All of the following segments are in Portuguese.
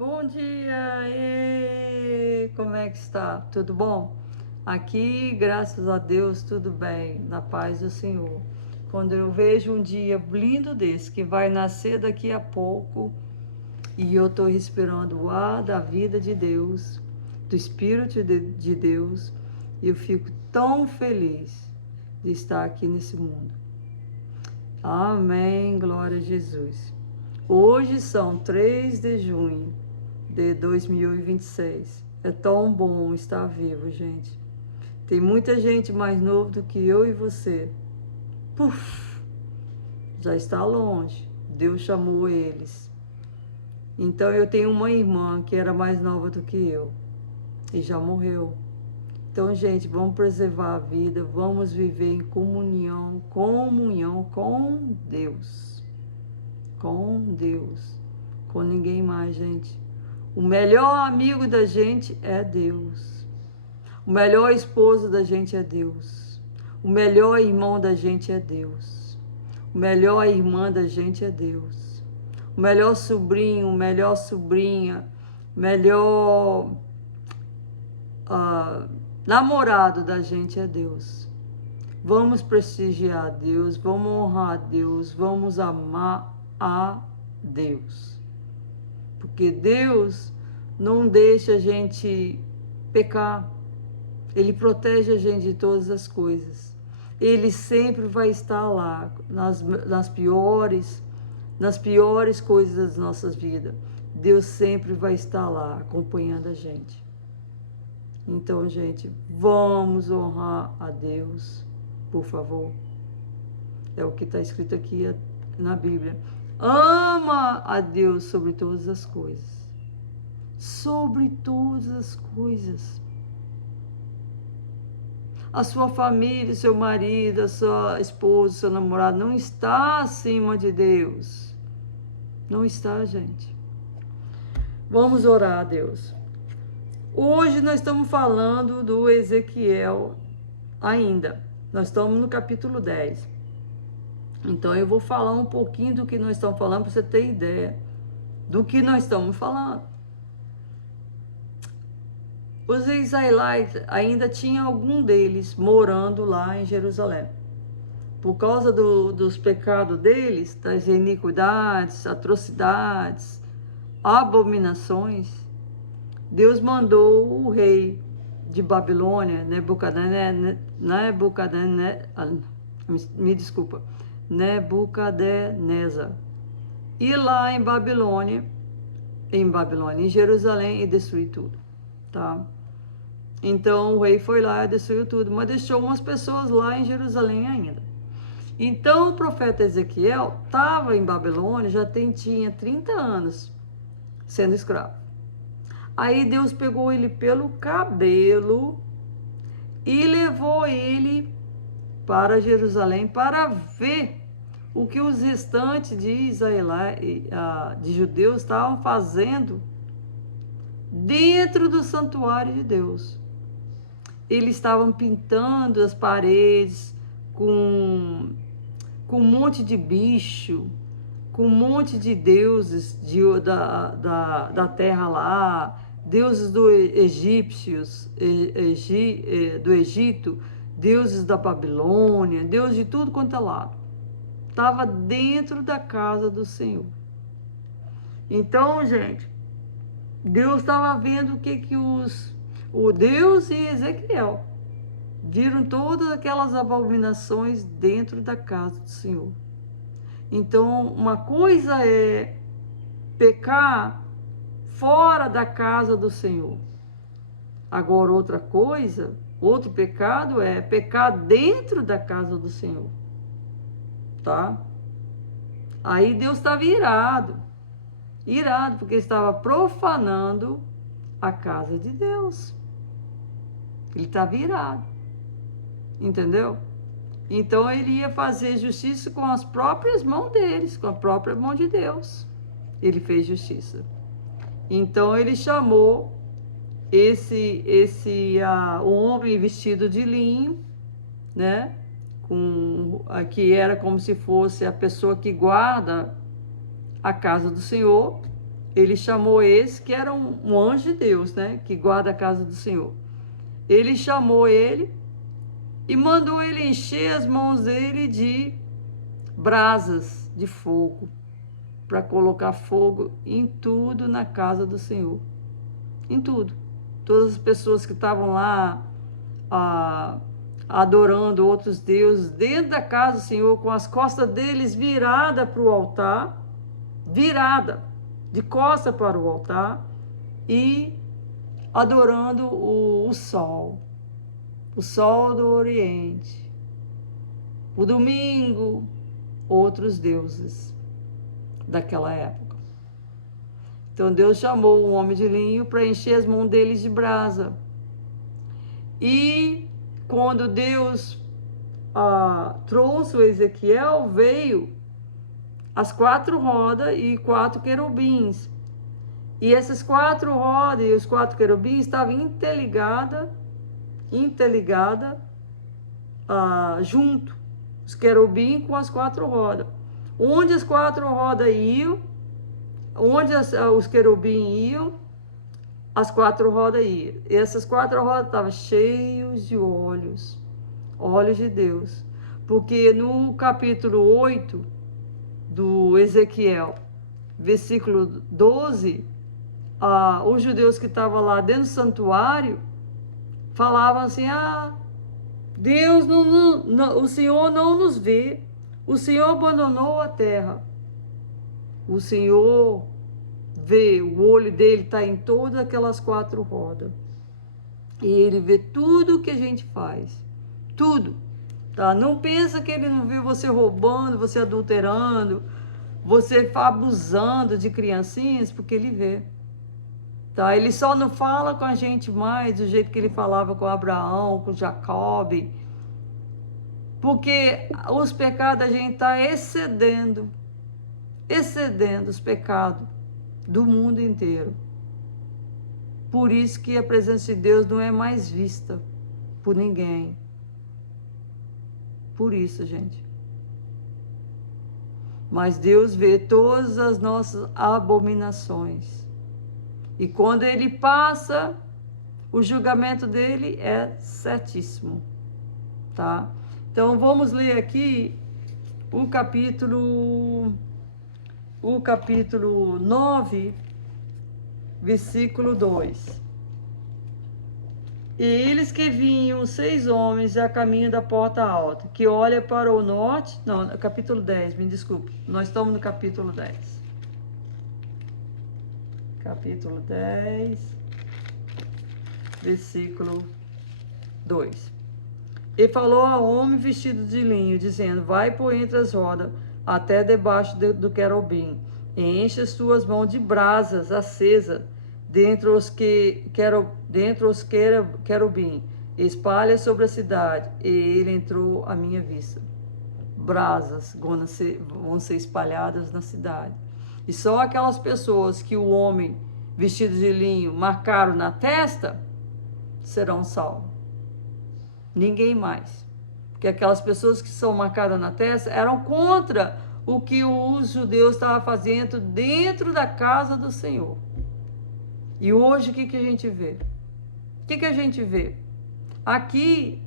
Bom dia! Como é que está? Tudo bom? Aqui, graças a Deus, tudo bem, na paz do Senhor. Quando eu vejo um dia lindo desse, que vai nascer daqui a pouco, e eu estou respirando o ar da vida de Deus, do Espírito de Deus, e eu fico tão feliz de estar aqui nesse mundo. Amém, glória a Jesus. Hoje são 3 de junho de 2026. É tão bom estar vivo, gente. Tem muita gente mais nova do que eu e você. Puf, já está longe. Deus chamou eles. Então eu tenho uma irmã que era mais nova do que eu e já morreu. Então, gente, vamos preservar a vida, vamos viver em comunhão com Deus. Com Deus. Com ninguém mais, gente. O melhor amigo da gente é Deus. O melhor esposo da gente é Deus. O melhor irmão da gente é Deus. O melhor irmã da gente é Deus. O melhor sobrinho, melhor sobrinha, melhor namorado da gente é Deus. Vamos prestigiar Deus, vamos honrar Deus, vamos amar a Deus. Porque Deus não deixa a gente pecar. Ele protege a gente de todas as coisas. Ele sempre vai estar lá nas piores coisas das nossas vidas. Deus sempre vai estar lá acompanhando a gente. Então, gente, vamos honrar a Deus, por favor. É o que está escrito aqui na Bíblia. Ama a Deus sobre todas as coisas. Sobre todas as coisas. A sua família, seu marido, a sua esposa, seu namorado não está acima de Deus. Não está, gente. Vamos orar a Deus. Hoje nós estamos falando do Ezequiel ainda. Nós estamos no capítulo 10. Então eu vou falar um pouquinho do que nós estamos falando para você ter ideia do que nós estamos falando. Os israelitas ainda tinha algum deles morando lá em Jerusalém. Por causa dos pecados deles, das iniquidades, atrocidades, abominações, Deus mandou o rei de Babilônia, Nebucadnezzar, ir lá em Babilônia, em Jerusalém, e destruir tudo, tá? Então o rei foi lá e destruiu tudo, mas deixou umas pessoas lá em Jerusalém ainda. Então o profeta Ezequiel estava em Babilônia, já tinha 30 anos sendo escravo. Aí Deus pegou ele pelo cabelo e levou ele para Jerusalém para ver o que os restantes de judeus estavam fazendo dentro do santuário de Deus. Eles estavam pintando as paredes com um monte de bicho, com um monte de deuses da terra lá, deuses do Egito, deuses da Babilônia, deuses de tudo quanto é lado. Estava dentro da casa do Senhor. Então, gente, Deus estava vendo o Deus e Ezequiel viram todas aquelas abominações dentro da casa do Senhor. Então, uma coisa é pecar fora da casa do Senhor. Agora, outro pecado é pecar dentro da casa do Senhor. Tá? Aí Deus estava irado, porque estava profanando a casa de Deus. Ele estava irado, entendeu? Então ele ia fazer justiça com as próprias mãos deles, com a própria mão de Deus. Ele fez justiça. Então ele chamou o homem vestido de linho, né? Que era como se fosse a pessoa que guarda a casa do Senhor. ele chamou esse, que era um anjo de Deus, né? Que guarda a casa do Senhor. Ele chamou ele e mandou ele encher as mãos dele de brasas de fogo, para colocar fogo em tudo na casa do Senhor. Em tudo. Todas as pessoas que estavam lá adorando outros deuses dentro da casa do Senhor, com as costas deles viradas para o altar, virada, de costa para o altar, e adorando o sol do Oriente. O domingo, outros deuses daquela época. Então Deus chamou o homem de linho para encher as mãos deles de brasa. E quando Deus trouxe o Ezequiel, veio as 4 rodas e 4 querubins. E essas 4 rodas e os 4 querubins estavam interligadas junto. Os querubins com as 4 rodas. Onde as 4 rodas iam, onde os querubins iam, as 4 rodas iam. E essas 4 rodas estavam cheias de olhos de Deus. Porque no capítulo 8 do Ezequiel, versículo 12, os judeus que estavam lá dentro do santuário falavam assim: Deus o Senhor não nos vê, o Senhor abandonou a terra. O Senhor vê, o olho dele está em todas aquelas 4 rodas. E ele vê tudo o que a gente faz. Tudo. Tá? Não pensa que ele não vê você roubando, você adulterando, você abusando de criancinhas, porque ele vê. Tá? Ele só não fala com a gente mais do jeito que ele falava com Abraão, com Jacob, porque os pecados a gente está excedendo os pecados do mundo inteiro. Por isso que a presença de Deus não é mais vista por ninguém. Por isso, gente. Mas Deus vê todas as nossas abominações. E quando ele passa, o julgamento dele é certíssimo. Tá? Então vamos ler aqui o capítulo 9, versículo 2. E eles que vinham 6 homens a caminho da porta alta, que olha para o norte, não, capítulo 10, me desculpe, nós estamos no capítulo 10. Capítulo 10, versículo 2. E falou ao homem vestido de linho, dizendo: vai por entre as rodas, até debaixo do querubim, e enche as tuas mãos de brasas acesas dentre os querubim, espalha sobre a cidade. E ele entrou à minha vista. Brasas vão ser espalhadas na cidade. E só aquelas pessoas que o homem vestido de linho marcaram na testa serão salvos. Ninguém mais. Porque aquelas pessoas que são marcadas na testa eram contra o que os judeus estavam fazendo dentro da casa do Senhor. E hoje o que a gente vê? O que a gente vê? Aqui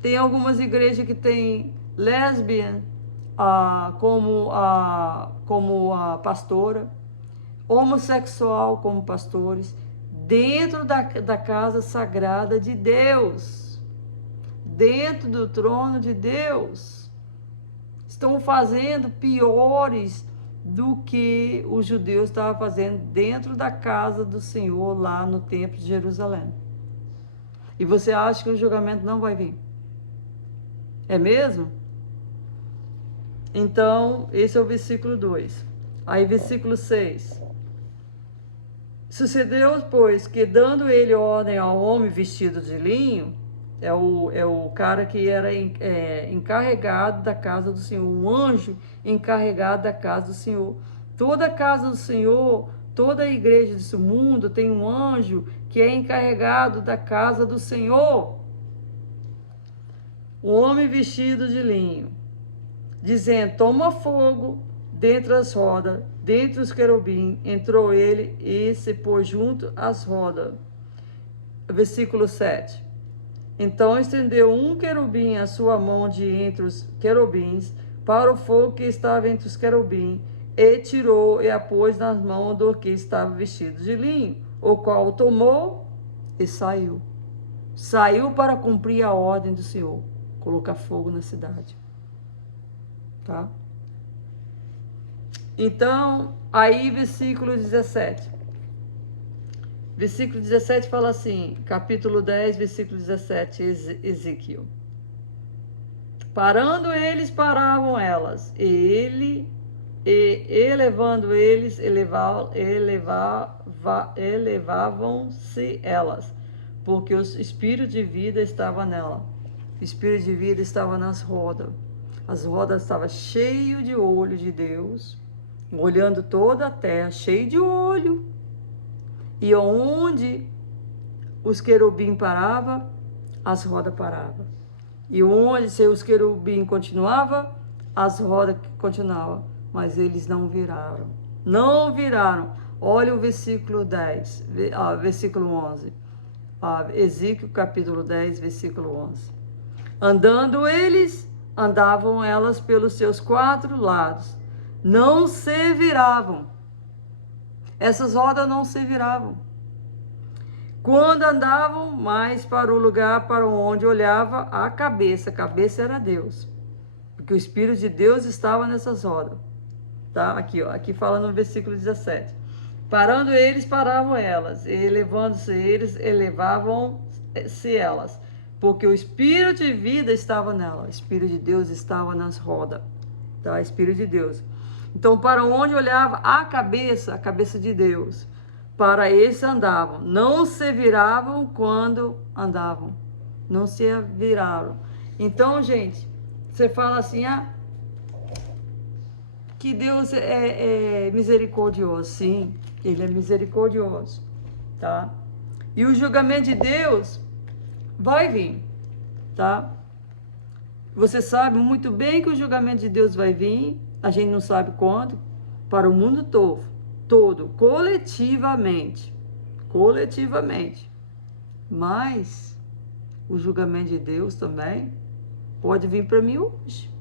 tem algumas igrejas que tem lésbica como a pastora, homossexual como pastores, dentro da casa sagrada de Deus, dentro do trono de Deus. Estão fazendo piores do que os judeus estavam fazendo dentro da casa do Senhor, lá no templo de Jerusalém. E você acha que o julgamento não vai vir? É mesmo? Então, esse é o versículo 2. Aí, versículo 6. Sucedeu, pois, que dando ele ordem ao homem vestido de linho, é o cara que era encarregado da casa do Senhor, um anjo encarregado da casa do Senhor. Toda a casa do Senhor, toda a igreja desse mundo tem um anjo que é encarregado da casa do Senhor. O homem vestido de linho, dizendo: toma fogo, dentre as rodas, dentre os querubim, entrou ele e se pôs junto às rodas. Versículo 7. Então estendeu um querubim a sua mão de entre os querubins para o fogo que estava entre os querubim, e tirou e a pôs nas mãos do que estava vestido de linho, o qual o tomou e saiu. Saiu para cumprir a ordem do Senhor, colocar fogo na cidade. Tá? Então, aí versículo 17. Versículo 17 fala assim, capítulo 10, versículo 17, Ezequiel. Parando eles, paravam elas, e elevando eles, elevavam-se elas, porque o espírito de vida estava nela. O espírito de vida estava nas rodas. As rodas estavam cheias de olho de Deus, olhando toda a terra, cheio de olho. E onde os querubim paravam, as rodas paravam. E onde os querubim continuavam, as rodas continuavam. Mas eles não viraram. Não viraram. Olha o versículo 10, versículo 11. Ezequiel capítulo 10, versículo 11. Andando eles, andavam elas pelos seus 4 lados. Não se viravam. Essas rodas não se viravam. Quando andavam mais para o lugar para onde olhava a cabeça era Deus. Porque o Espírito de Deus estava nessas rodas. Tá? Aqui fala no versículo 17. Parando eles, paravam elas. E elevando-se eles, elevavam-se elas. Porque o Espírito de vida estava nela. O Espírito de Deus estava nas rodas. Tá? Espírito de Deus. Então, para onde olhava a cabeça de Deus, para esse andavam. Não se viravam quando andavam. Não se viraram. Então, gente, você fala assim, que Deus é misericordioso. Sim, Ele é misericordioso. Tá? E o julgamento de Deus vai vir. Tá? Você sabe muito bem que o julgamento de Deus vai vir. A gente não sabe quando, para o mundo todo, coletivamente, mas o julgamento de Deus também pode vir para mim hoje,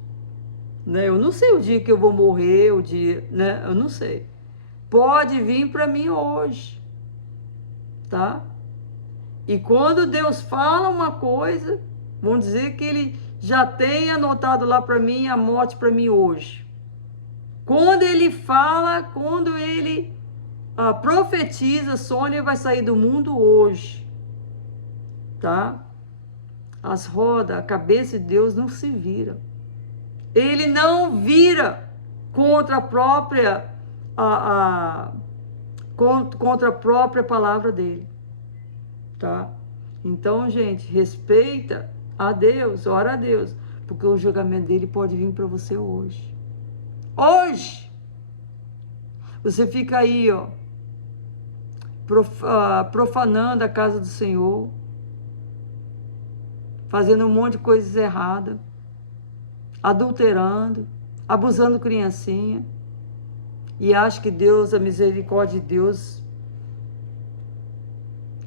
né? Eu não sei o dia que eu vou morrer, o dia, né? Eu não sei, pode vir para mim hoje, tá? E quando Deus fala uma coisa, vamos dizer que Ele já tem anotado lá para mim a morte para mim hoje. Quando ele fala, quando ele profetiza, Sônia vai sair do mundo hoje, tá? As rodas, a cabeça de Deus não se vira. Ele não vira contra a própria, contra a própria palavra dele, tá? Então, gente, respeita a Deus, ora a Deus, porque o julgamento dele pode vir para você hoje. Hoje, você fica aí, profanando a casa do Senhor, fazendo um monte de coisas erradas, adulterando, abusando criancinha, e acha que Deus, a misericórdia de Deus,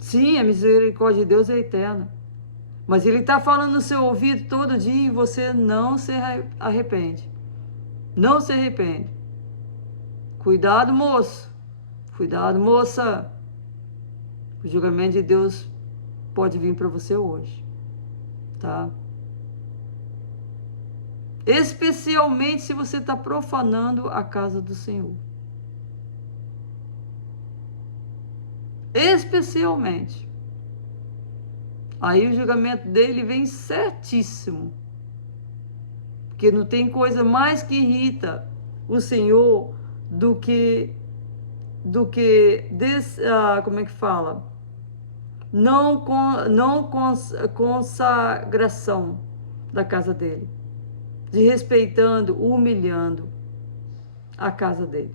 sim, a misericórdia de Deus é eterna, mas Ele está falando no seu ouvido todo dia e você não se arrepende. Não se arrepende. Cuidado, moço. Cuidado, moça. O julgamento de Deus pode vir para você hoje. Tá? Especialmente se você está profanando a casa do Senhor. Especialmente. Aí o julgamento dele vem certíssimo. Porque não tem coisa mais que irrita o Senhor do que como é que fala? Não consagração da casa dele. Desrespeitando, humilhando a casa dele.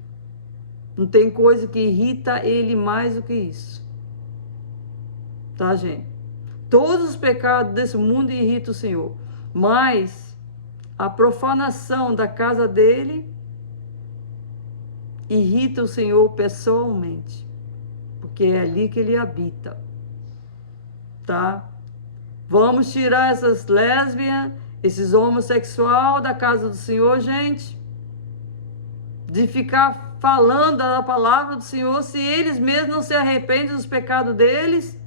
Não tem coisa que irrita ele mais do que isso. Tá, gente? Todos os pecados desse mundo irritam o Senhor. Mas a profanação da casa dele irrita o Senhor pessoalmente, porque é ali que ele habita, tá? Vamos tirar essas lésbias, esses homossexuais da casa do Senhor, gente, de ficar falando da palavra do Senhor, se eles mesmos não se arrependem dos pecados deles,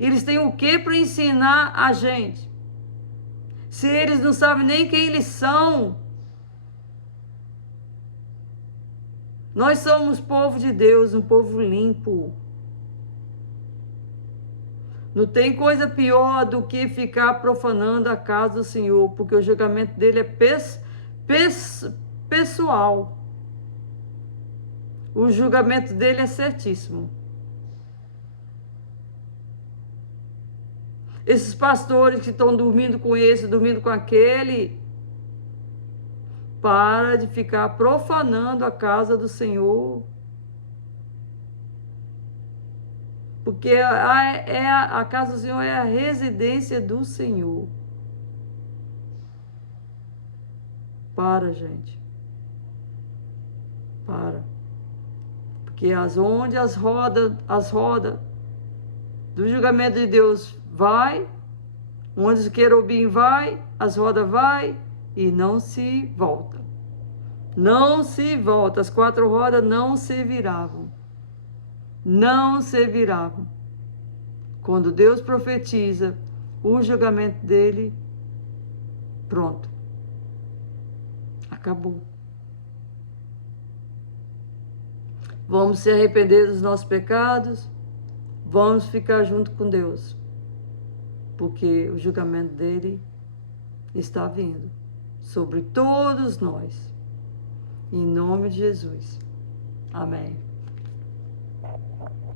eles têm o que para ensinar a gente? Se eles não sabem nem quem eles são. Nós somos povo de Deus, um povo limpo. Não tem coisa pior do que ficar profanando a casa do Senhor, porque o julgamento dele é pessoal. O julgamento dele é certíssimo. Esses pastores que estão dormindo com esse, dormindo com aquele, para de ficar profanando a casa do Senhor. Porque a casa do Senhor é a residência do Senhor. Para, gente. Para. Porque onde as rodas do julgamento de Deus vai, onde os querubim vai, as rodas vai e não se volta. Não se volta. As 4 rodas não se viravam. Não se viravam. Quando Deus profetiza o julgamento dele, pronto. Acabou. Vamos se arrepender dos nossos pecados, vamos ficar junto com Deus, porque o julgamento dele está vindo sobre todos nós. Em nome de Jesus. Amém.